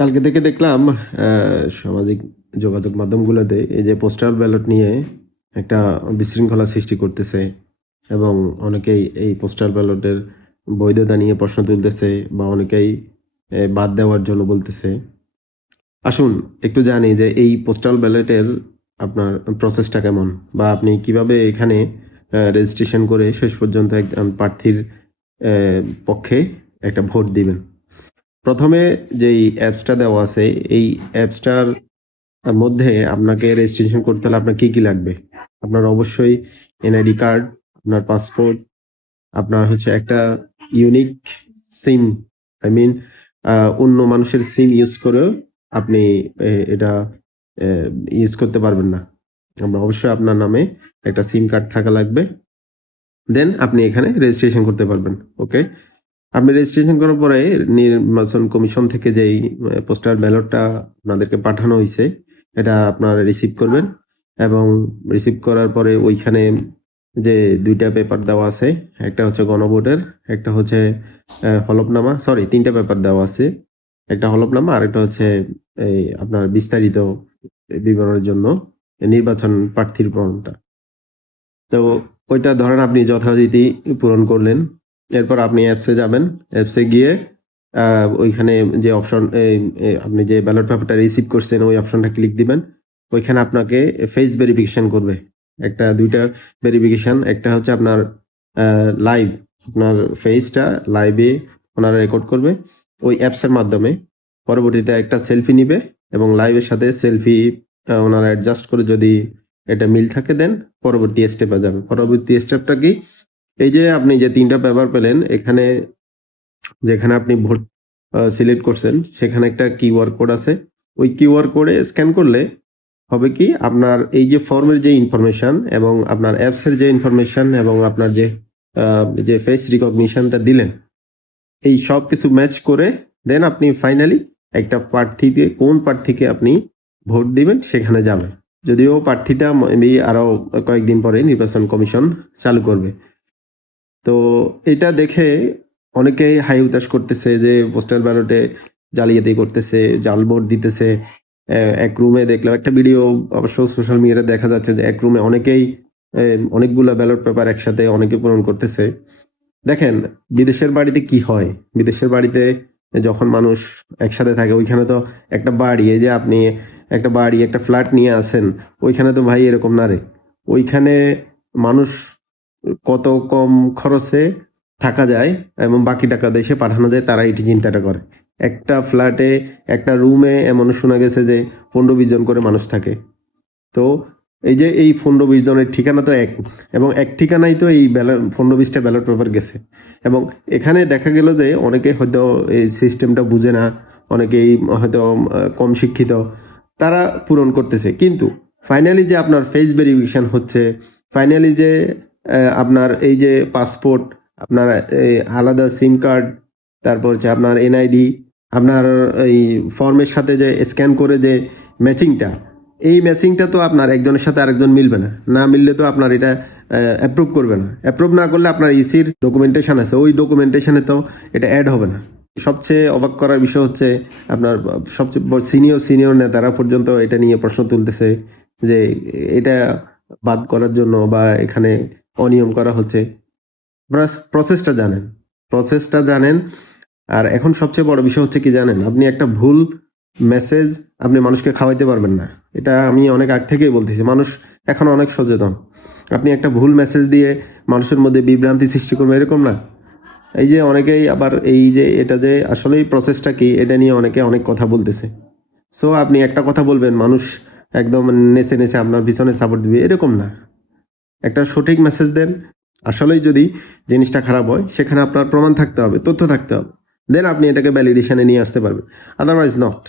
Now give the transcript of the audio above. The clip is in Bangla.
কালকে থেকে দেখলাম সামাজিক যোগাযোগ মাধ্যমগুলোতে এই যে পোস্টাল ব্যালট নিয়ে একটা বিশৃঙ্খলা সৃষ্টি করতেছে এবং অনেকেই এই পোস্টাল ব্যালটের বৈধতা নিয়ে প্রশ্ন তুলতেছে বা অনেকেই বাদ দেওয়ার জন্য বলতেছে। আসুন একটু জানি যে এই পোস্টাল ব্যালটের আপনার প্রসেসটা কেমন, বা আপনি কিভাবে এখানে রেজিস্ট্রেশন করে শেষ পর্যন্ত একজন প্রার্থীর পক্ষে একটা ভোট দিবেন। প্রথমে যেই অ্যাপসটা দেওয়া আছে, এই অ্যাপসটার মধ্যে আপনাকে রেজিস্ট্রেশন করতে হলে আপনার কি কি লাগবে? আপনার অবশ্যই এনআইডি কার্ড, আপনার পাসপোর্ট, আপনার হচ্ছে একটা ইউনিক সিম, আই মিন অন্য মানুষের সিম ইউজ করেও আপনি এটা ইউজ করতে পারবেন না। অবশ্যই আপনার নামে একটা সিম কার্ড থাকা লাগবে, দেন আপনি এখানে রেজিস্ট্রেশন করতে পারবেন। ওকে, আপনি রেজিস্ট্রেশন করার পরে নির্বাচন কমিশন থেকে যেই পোস্টাল ব্যালটটা আপনাদেরকে পাঠানো হয়েছে এটা আপনারা রিসিভ করবেন, এবং রিসিভ করার পরে ওইখানে যে দুইটা পেপার দেওয়া আছে, একটা হচ্ছে গণভোটের, একটা হচ্ছে হলফনামা, সরি তিনটা পেপার দেওয়া আছে, একটা হলফনামা আর একটা হচ্ছে এই আপনার বিস্তারিত বিবরণের জন্য নির্বাচন প্রার্থীর ফর্মটা। তো ওইটা ধরেন আপনি যথারীতি পূরণ করলেন, এরপর আপনি অ্যাপসে যাবেন, অ্যাপসে গিয়ে ওইখানে যে অপশন আপনি যে ব্যালট পেপারটা রিসিভ করছেন ওই অপশনটা ক্লিক দিবেন। ওইখানে আপনাকে ফেস ভেরিফিকেশন করবে, একটা দুইটা ভেরিফিকেশন, একটা হচ্ছে আপনার লাইভ, আপনার ফেসটা লাইভে ওনারা রেকর্ড করবে ওই অ্যাপসের মাধ্যমে। পরবর্তীতে একটা সেলফি নিবে এবং লাইভের সাথে সেলফি ওনারা অ্যাডজাস্ট করে যদি এটা মিল থাকে দেন পরবর্তী স্টেপে যাবে। পরবর্তী স্টেপটা কি? এই যে আপনি যে তিনটা পেপার পেলেন, এখানে যেখানে আপনি ভোট সিলেক্ট করছেন সেখানে একটা কিউআর কোড আছে। ওই কিউআর কোডে স্ক্যান করলে হবে কি, আপনার এই যে ফর্মের যে ইনফরমেশন এবং আপনার অ্যাপসের যে ইনফরমেশন এবং আপনার যে ফেস রিকগনিশনটা দিলেন, এই সব কিছু ম্যাচ করে দেন আপনি ফাইনালি একটা প্রার্থীকে, কোন প্রার্থীকে আপনি ভোট দিবেন সেখানে যাবেন। যদিও প্রার্থীটা মেবি আরো কয়েকদিন পরে নির্বাচন কমিশন চালু করবে। তো এটা দেখে অনেকেই হাই হুতাশ করতেছে যে পোস্টাল ব্যালটে জালিয়াতি করতেছে, জাল ভোট দিতেছে। এক রুমে দেখলাম একটা ভিডিও, অবশ্য সোশ্যাল মিডিয়াতে দেখা যাচ্ছে যে এক রুমে অনেকেই অনেকগুলা ব্যালট পেপার একসাথে অনেকে পূরণ করতেছে। দেখেন বিদেশের বাড়িতে কি হয়, বিদেশের বাড়িতে যখন মানুষ একসাথে থাকে ওইখানে তো একটা বাড়ি, এই যে আপনি একটা বাড়ি একটা ফ্ল্যাট নিয়ে আসেন, ওইখানে তো ভাই এরকম না রে। ওইখানে মানুষ কত কম খরচে থাকা যায় এবং বাকি টাকা দেশে পাঠানো যায়, তারা এটি চিন্তাটা করে। একটা ফ্ল্যাটে একটা রুমে এমন শোনা গেছে যে 15-20 জন করে মানুষ থাকে। তো এই যে এই 15-20 জনের ঠিকানা তো এক, এবং এক ঠিকানায় তো এই 15-20টা ব্যালট পেপার গেছে। এবং এখানে দেখা গেল যে অনেকে হয়তো এই সিস্টেমটা বুঝে না, অনেকেই হয়তো কম শিক্ষিত, তারা পূরণ করতেছে। কিন্তু ফাইনালি যে আপনার ফেস ভেরিফিকেশন হচ্ছে, ফাইনালি যে আপনার এই যে পাসপোর্ট, আপনার এই আলাদা সিম কার্ড, তারপর হচ্ছে আপনার এনআইডি, আপনার এই ফর্মের সাথে যে স্ক্যান করে যে ম্যাচিংটা, এই ম্যাচিংটা তো আপনার একজনের সাথে আরেকজন মিলবে না, না মিললে তো আপনার এটা অ্যাপ্রুভ করবে না। অ্যাপ্রুভ না করলে আপনার ইসির ডকুমেন্টেশন আছে, ওই ডকুমেন্টেশনে তো এটা অ্যাড হবে না। সবচেয়ে অবাক করার বিষয় হচ্ছে আপনার সবচেয়ে সিনিয়র নেতারা পর্যন্ত এটা নিয়ে প্রশ্ন তুলতেছে যে এটা বাদ করার জন্য বা এখানে অনিয়ম করা হচ্ছে। প্রসেসটা জানেন, প্রসেসটা জানেন। আর এখন সবচেয়ে বড় বিষয় হচ্ছে কি জানেন, আপনি একটা ভুল মেসেজ আপনি মানুষকে খাওয়াইতে পারবেন না। এটা আমি অনেক আগ থেকেই বলতেছি, মানুষ এখন অনেক সচেতন। আপনি একটা ভুল মেসেজ দিয়ে মানুষের মধ্যে বিভ্রান্তি সৃষ্টি করবেন এরকম না। এই যে অনেকেই আবার এই যে এটা যে আসলেই প্রসেসটা কি এটা নিয়ে অনেকে অনেক কথা বলতেছে। সো আপনি একটা কথা বলবেন, মানুষ একদম নেচে নেচে আপনার পিছনে সাপোর্ট দিবে এরকম না। একটা সঠিক মেসেজ দেন, আসলেই যদি জিনিসটা খারাপ হয় সেখানে আপনার প্রমাণ থাকতে হবে, তথ্য থাকতে হবে, দেন আপনি এটাকে ভ্যালিডেশনে নিয়ে আসতে পারবেন, আদারওয়াইজ নট।